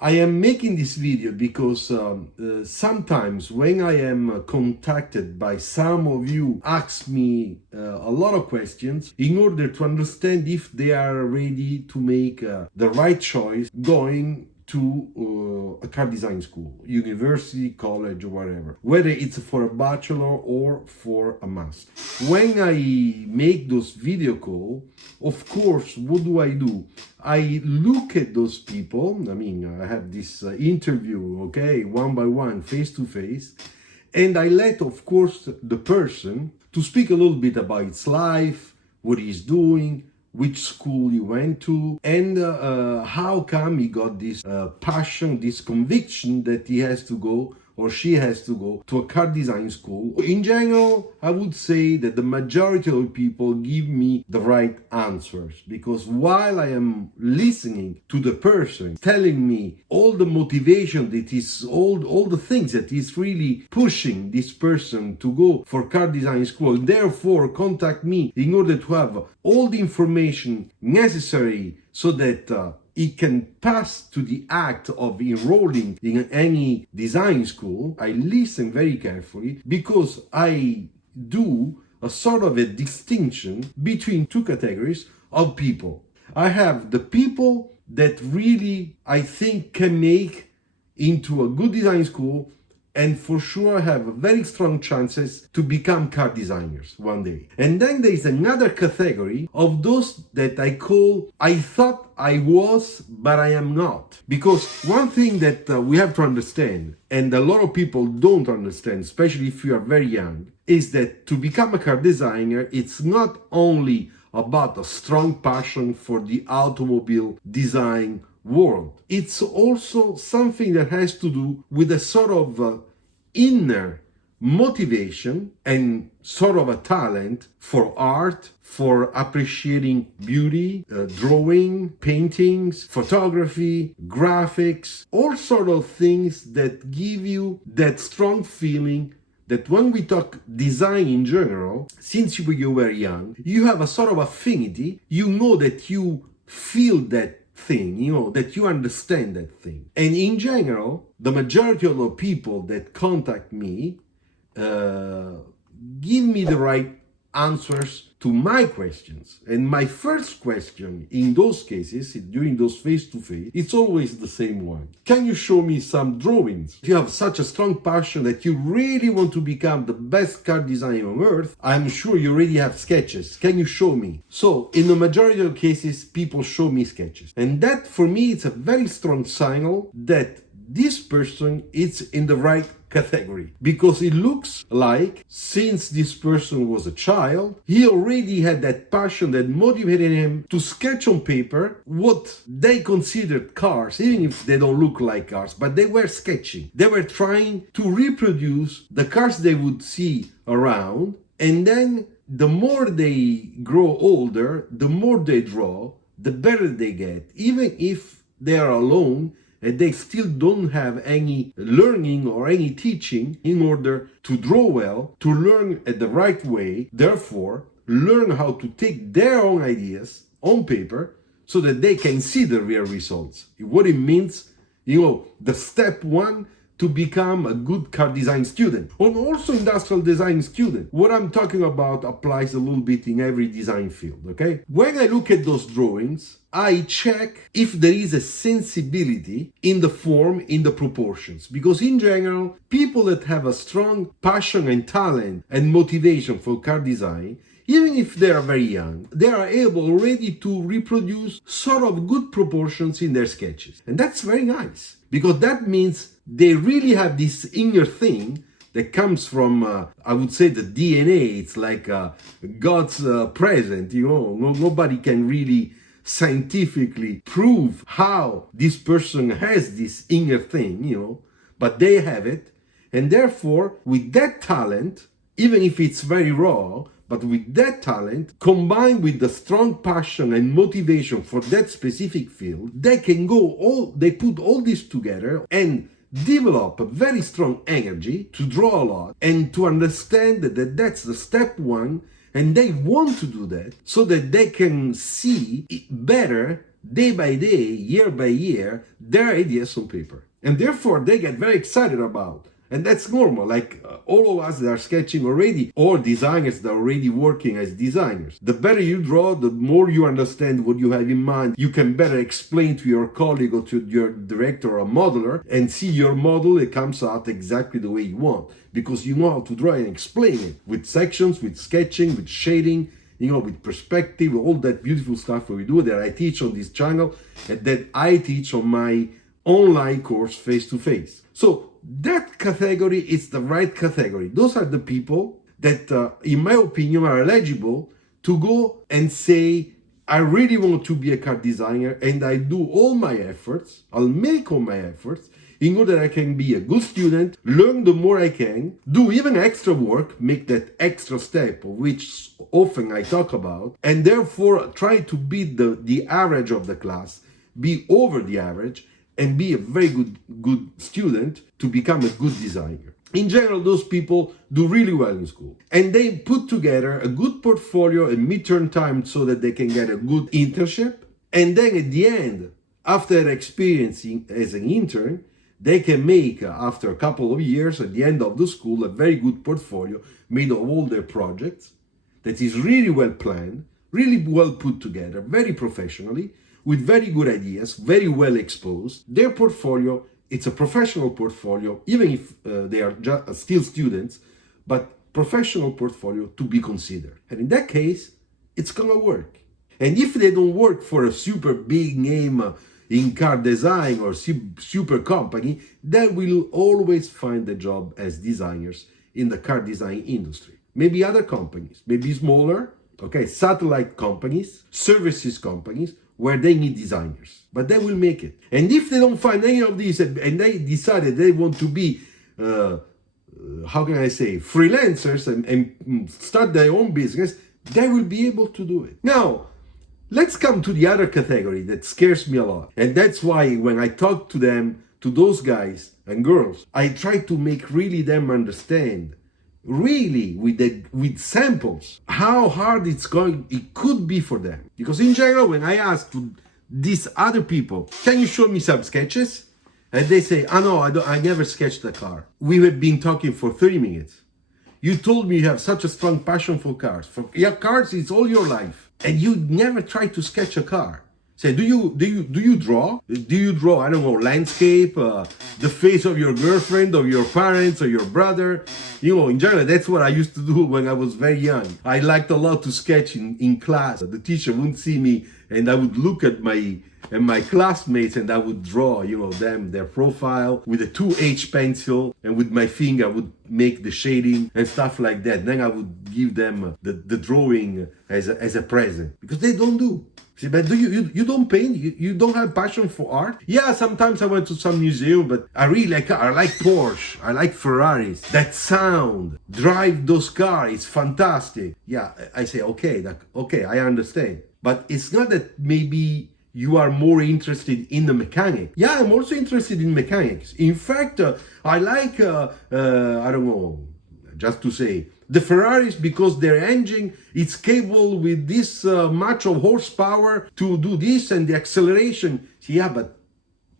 I am making this video because sometimes when I am contacted by some of you, ask me a lot of questions in order to understand if they are ready to make the right choice going to a car design school, university, college, or whatever, whether it's for a bachelor or for a master. When I make those video calls, of course, what do? I look at those people. I mean, I have this interview, okay, one by one, face to face, and I let, of course, the person to speak a little bit about its life, what he's doing, which school he went to, and how come he got this passion, this conviction that he has to go or she has to go to a car design school. In general, I would say that the majority of people give me the right answers, because while I am listening to the person telling me all the motivation that is, all the things that is really pushing this person to go for car design school, and therefore contact me in order to have all the information necessary so that it can pass to the act of enrolling in any design school, I listen very carefully, because I do a sort of a distinction between two categories of people. I have the people that really, I think, can make into a good design school and for sure have very strong chances to become car designers one day. And then there is another category of those that I call, I thought I was, but I am not. Because one thing that we have to understand, and a lot of people don't understand, especially if you are very young, is that to become a car designer, it's not only about a strong passion for the automobile design world. It's also something that has to do with a sort of inner motivation and sort of a talent for art, for appreciating beauty, drawing, paintings, photography, graphics, all sort of things that give you that strong feeling that when we talk design in general, since you were young, you have a sort of affinity, you know that you feel that thing, you know, that you understand that thing. And in general, the majority of the people that contact me give me the right answers to my questions. And my first question in those cases, during those face-to-face, it's always the same one. Can you show me some drawings? If you have such a strong passion that you really want to become the best car designer on earth, I'm sure you already have sketches. Can you show me? So in the majority of cases, people show me sketches. And that for me, it's a very strong signal that this person is in the right category, because it looks like since this person was a child, he already had that passion that motivated him to sketch on paper what they considered cars, even if they don't look like cars, but they were sketching. They were trying to reproduce the cars they would see around, and then the more they grow older, the more they draw, the better they get, even if they are alone and they still don't have any learning or any teaching in order to draw well, to learn at the right way, therefore learn how to take their own ideas on paper so that they can see the real results. What it means, you know, the step one to become a good car design student, or also industrial design student. What I'm talking about applies a little bit in every design field, okay? When I look at those drawings, I check if there is a sensibility in the form, in the proportions. Because in general, people that have a strong passion and talent and motivation for car design, even if they are very young, they are able already to reproduce sort of good proportions in their sketches. And that's very nice, because that means they really have this inner thing that comes from, I would say, the DNA. It's like God's present, you know. Nobody can really scientifically prove how this person has this inner thing, you know, but they have it. And therefore, with that talent, even if it's very raw, but with that talent, combined with the strong passion and motivation for that specific field, they can they put all this together and develop a very strong energy to draw a lot and to understand that that's the step one, and they want to do that so that they can see better day by day, year by year, their ideas on paper. And therefore, they get very excited about. And that's normal. Like all of us that are sketching already, or designers that are already working as designers. The better you draw, the more you understand what you have in mind. You can better explain to your colleague or to your director or modeler and see your model, it comes out exactly the way you want. Because you know how to draw and explain it with sections, with sketching, with shading, with perspective, all that beautiful stuff that we do that I teach on this channel and that I teach on my online course face-to-face. So that category is the right category. Those are the people that, in my opinion, are eligible to go and say, I really want to be a car designer and I do all my efforts, I'll make all my efforts in order that I can be a good student, learn the more I can, do even extra work, make that extra step, which often I talk about, and therefore try to beat the average of the class, be over the average, and be a very good student to become a good designer. In general, those people do really well in school. And they put together a good portfolio and midterm time so that they can get a good internship. And then at the end, after experiencing as an intern, they can make, after a couple of years, at the end of the school, a very good portfolio made of all their projects that is really well planned, really well put together, very professionally, with very good ideas, very well exposed. Their portfolio, it's a professional portfolio, even if they are still students, but professional portfolio to be considered. And in that case, it's gonna work. And if they don't work for a super big name in car design or super company, they will always find a job as designers in the car design industry. Maybe other companies, maybe smaller, satellite companies, services companies, where they need designers, but they will make it. And if they don't find any of these and they decided they want to be, freelancers and start their own business, they will be able to do it. Now, let's come to the other category that scares me a lot. And that's why when I talk to them, to those guys and girls, I try to make really them understand really with samples how hard it could be for them. Because in general, when I ask to these other people, can you show me some sketches? And they say, no, I never sketched a car. We have been talking for 30 minutes. You told me you have such a strong passion for cars. Cars is all your life. And you never try to sketch a car. Say, do you draw? Do you draw, I don't know, landscape, the face of your girlfriend, or your parents, or your brother? In general, that's what I used to do when I was very young. I liked a lot to sketch in class. The teacher wouldn't see me, and I would look at my classmates, and I would draw, their profile with a 2H pencil, and with my finger I would make the shading and stuff like that. Then I would give them the drawing as a present, because they don't do. See, but you don't paint? You don't have passion for art? Yeah, sometimes I went to some museum, but I like Porsche, I like Ferraris. That sound, drive those cars, it's fantastic. Yeah, I say, okay, I understand. But it's not that maybe you are more interested in the mechanic. Yeah, I'm also interested in mechanics. In fact, I like, I don't know, just to say, the Ferraris, because their engine is capable with this much of horsepower to do this, and the acceleration. Yeah, but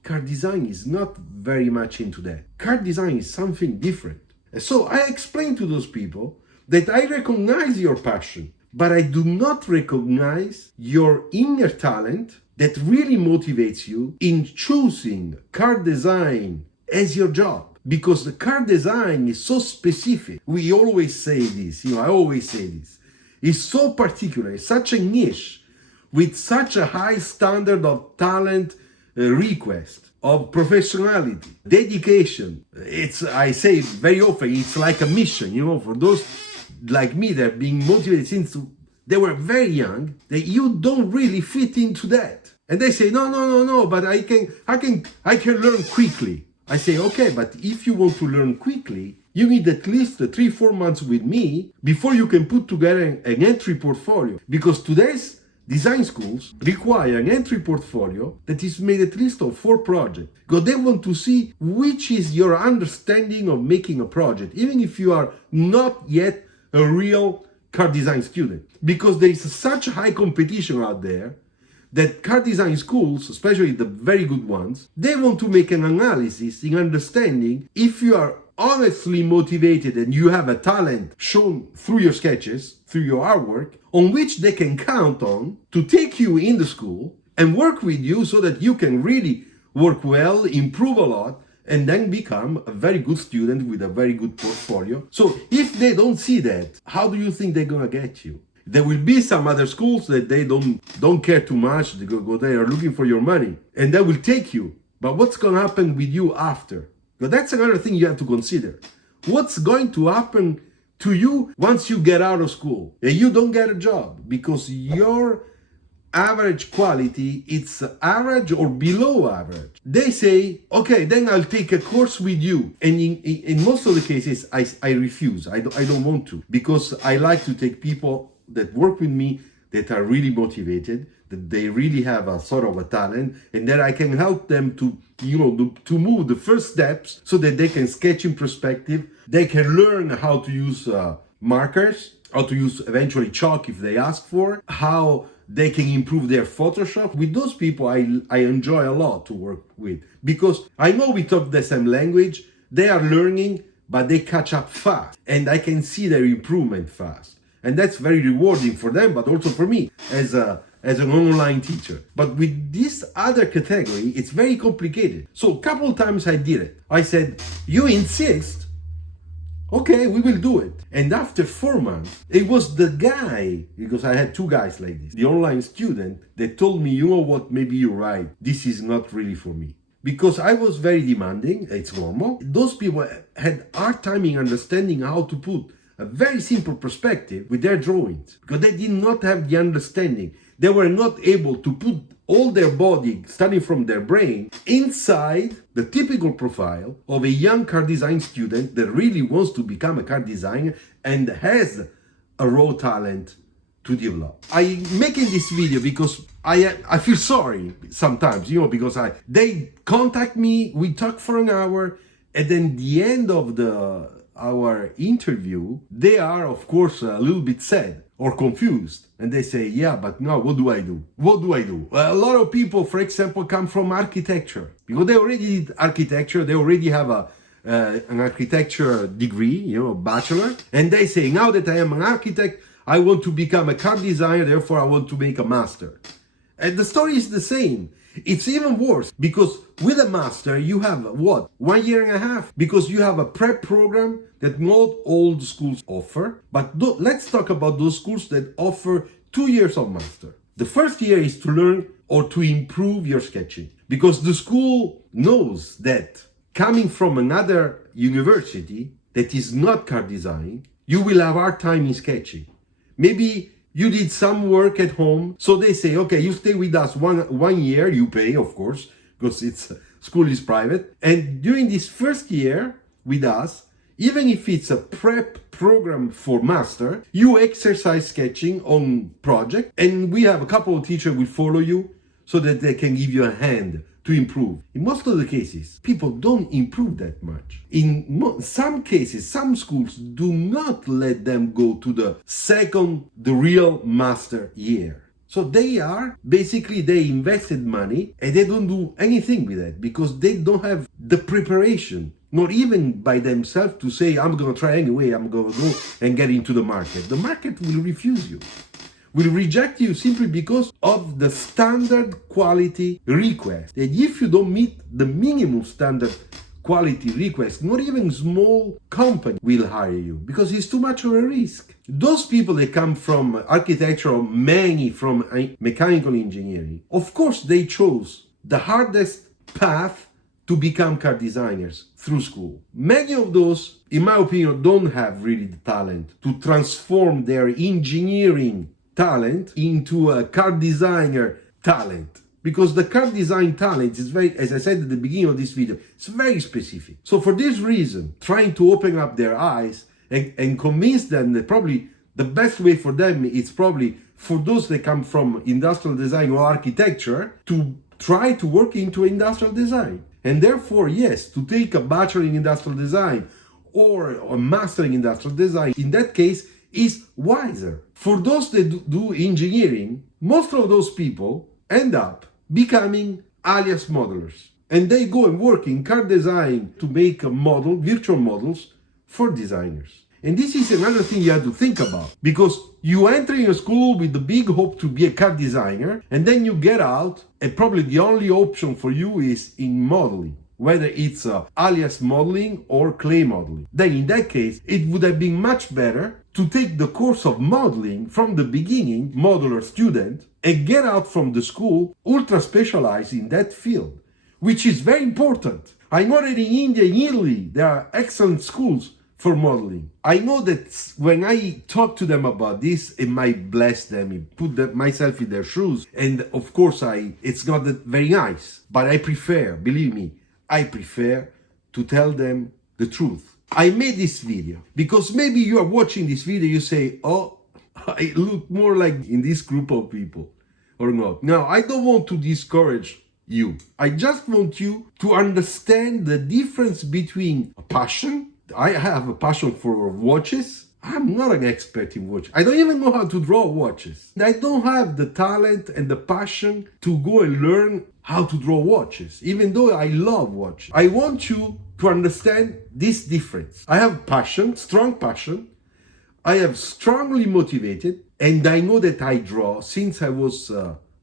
car design is not very much into that. Car design is something different. So I explain to those people that I recognize your passion, but I do not recognize your inner talent that really motivates you in choosing car design as your job. Because the car design is so specific. We always say this, I always say this. It's so particular, it's such a niche, with such a high standard of talent request, of professionality, dedication. I say very often, it's like a mission, for those like me that are being motivated since they were very young, that you don't really fit into that. And they say, no, but I can learn quickly. I say, okay, but if you want to learn quickly, you need at least 3-4 months with me before you can put together an entry portfolio. Because today's design schools require an entry portfolio that is made at least of 4 projects. Because they want to see which is your understanding of making a project, even if you are not yet a real car design student. Because there is such high competition out there that car design schools, especially the very good ones, they want to make an analysis in understanding if you are honestly motivated and you have a talent shown through your sketches, through your artwork, on which they can count on to take you in the school and work with you so that you can really work well, improve a lot, and then become a very good student with a very good portfolio. So if they don't see that, how do you think they're gonna get you? There will be some other schools that they don't care too much. They are looking for your money, and they will take you. But what's gonna happen with you after? But that's another thing you have to consider. What's going to happen to you once you get out of school and you don't get a job because your average quality, it's average or below average. They say, okay, then I'll take a course with you. And in most of the cases, I refuse. I don't want to, because I like to take people that work with me that are really motivated, that they really have a sort of a talent, and that I can help them to, to move the first steps so that they can sketch in perspective. They can learn how to use markers, how to use eventually chalk if they ask for, how they can improve their Photoshop. With those people, I enjoy a lot to work with, because I know we talk the same language. They are learning, but they catch up fast, and I can see their improvement fast. And that's very rewarding for them, but also for me as an online teacher. But with this other category, it's very complicated. So a couple of times I did it. I said, you insist? Okay, we will do it. And after 4 months, it was the guy, because I had two guys like this, the online student, that told me, you know what, maybe you're right. This is not really for me. Because I was very demanding, it's normal. Those people had hard time in understanding how to put a very simple perspective with their drawings, because they did not have the understanding. They were not able to put all their body, starting from their brain, inside the typical profile of a young car design student that really wants to become a car designer and has a raw talent to develop. I'm making this video because I feel sorry sometimes, because they contact me, we talk for an hour, and then the end of our interview, they are, of course, a little bit sad or confused. And they say, yeah, but now what do I do? What do I do? A lot of people, for example, come from architecture, because they already did architecture. They already have an architecture degree, bachelor. And they say, now that I am an architect, I want to become a car designer, therefore I want to make a master. And the story is the same. It's even worse, because with a master, you have what? 1 year and a half, because you have a prep program that not all schools offer. But let's talk about those schools that offer 2 years of master. The first year is to learn or to improve your sketching, because the school knows that coming from another university that is not car design, you will have hard time in sketching. Maybe you did some work at home, so they say, okay, you stay with us one year, you pay, of course, because school is private. And during this first year with us, even if it's a prep program for master, you exercise sketching on project, and we have a couple of teachers will follow you so that they can give you a hand to improve. In most of the cases, people don't improve that much. In some cases, some schools do not let them go to the real master year. So they invested money and they don't do anything with it, because they don't have the preparation, not even by themselves, to say, I'm going to try anyway, I'm going to go and get into the market. The market will refuse you, will reject you simply because of the standard quality request. And if you don't meet the minimum standard quality request, not even small company will hire you, because it's too much of a risk. Those people that come from architecture, or many from mechanical engineering, of course they chose the hardest path to become car designers through school. Many of those, in my opinion, don't have really the talent to transform their engineering talent into a car designer talent, because the car design talent is very, as I said at the beginning of this video, it's very specific. So for this reason, trying to open up their eyes and convince them that probably the best way for them is probably for those that come from industrial design or architecture to try to work into industrial design. And therefore, yes, to take a bachelor in industrial design or a master in industrial design, in that case, is wiser. For those that do engineering, most of those people, end up becoming alias modelers. And they go and work in car design to make a model, virtual models for designers. And this is another thing you have to think about, because you enter in a school with the big hope to be a car designer, and then you get out, and probably the only option for you is in modeling, whether it's alias modeling or clay modeling. Then in that case, it would have been much better to take the course of modeling from the beginning, modeler student, and get out from the school ultra specialized in that field, which is very important. I know that in India, in Italy, there are excellent schools for modeling. I know that when I talk to them about this, it might bless them, it put myself in their shoes. And of course, it's not that very nice, but I prefer, believe me, I prefer to tell them the truth. I made this video because maybe you are watching this video, you say, oh, I look more like in this group of people or not. Now, I don't want to discourage you. I just want you to understand the difference between a passion. I have a passion for watches. I'm not an expert in watches. I don't even know how to draw watches. I don't have the talent and the passion to go and learn how to draw watches, even though I love watches. I want you to understand this difference. I have passion, strong passion. I am strongly motivated, and I know that I draw since I was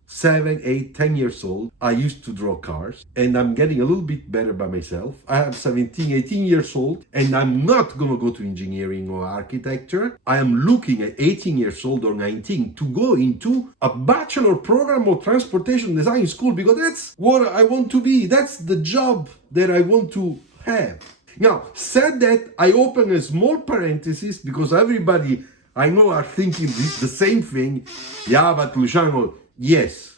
7, 8, 10 years old. I used to draw cars, and I'm getting a little bit better by myself. I am 17, 18 years old, and I'm not gonna go to engineering or architecture. I am looking at 18 years old or 19 to go into a bachelor program of transportation design school, because that's what I want to be. That's the job that I want to have. Now, said that, I open a small parenthesis, because everybody I know are thinking the same thing. Yeah, but Luciano, yes,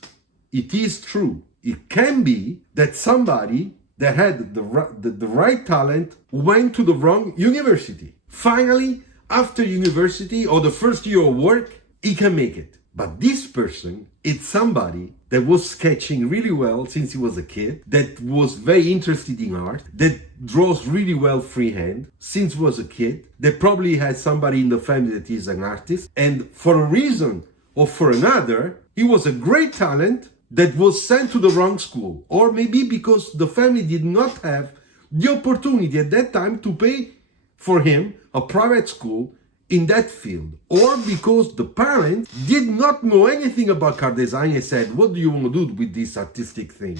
it is true. It can be that somebody that had the right talent went to the wrong university. Finally, after university or the first year of work, he can make it. But this person, it's somebody that was sketching really well since he was a kid, that was very interested in art, that draws really well freehand since he was a kid, that probably has somebody in the family that is an artist, and for a reason or for another, he was a great talent that was sent to the wrong school. Or maybe because the family did not have the opportunity at that time to pay for him a private school in that field. Or because the parents did not know anything about car design and said, what do you want to do with this artistic thing?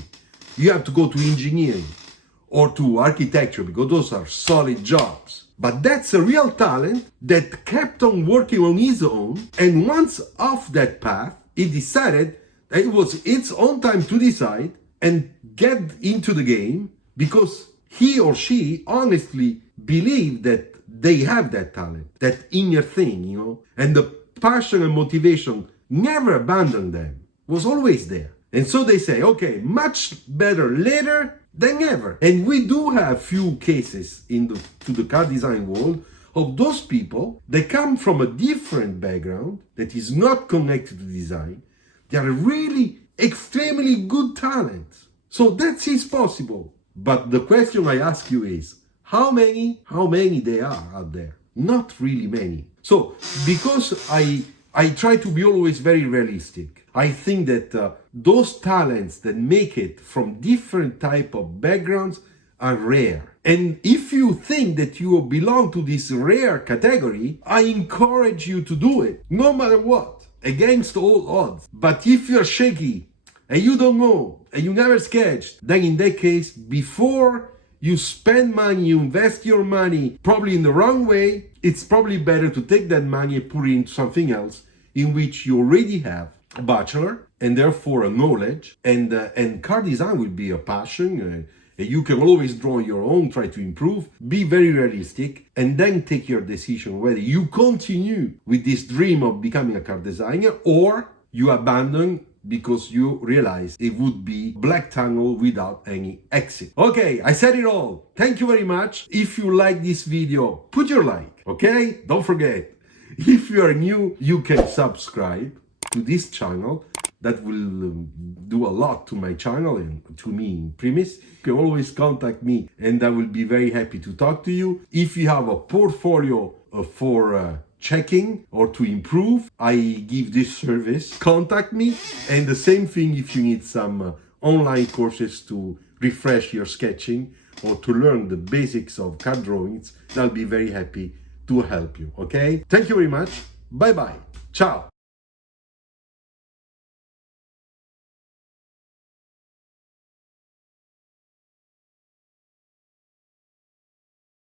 You have to go to engineering or to architecture, because those are solid jobs. But that's a real talent that kept on working on his own, and once off that path, he decided that it was its own time to decide and get into the game, because he or she honestly believed that they have that talent, that inner thing, you know, and the passion and motivation never abandoned them, was always there. And so they say, okay, much better later than never. And we do have few cases to the car design world of those people that come from a different background that is not connected to design. They are really extremely good talents. So that is possible. But the question I ask you is, how many there are out there? Not really many. So because I try to be always very realistic, I think that those talents that make it from different type of backgrounds are rare. And if you think that you belong to this rare category, I encourage you to do it, no matter what, against all odds. But if you're shaky and you don't know and you never sketched, then in that case, before you spend money, you invest your money probably in the wrong way, it's probably better to take that money and put it into something else in which you already have a bachelor and therefore a knowledge, and car design will be a passion. You can always draw your own, try to improve, be very realistic, and then take your decision whether you continue with this dream of becoming a car designer or you abandon because you realize it would be black tunnel without any exit. Okay, I said it all. Thank you very much. If you like this video, put your like, okay? Don't forget, if you are new, you can subscribe to this channel. That will do a lot to my channel and to me in premise. You can always contact me and I will be very happy to talk to you. If you have a portfolio for checking or to improve, I give this service. Contact me. And the same thing if you need some online courses to refresh your sketching or to learn the basics of CAD drawings, I'll be very happy to help you. Okay? Thank you very much. Bye bye. Ciao.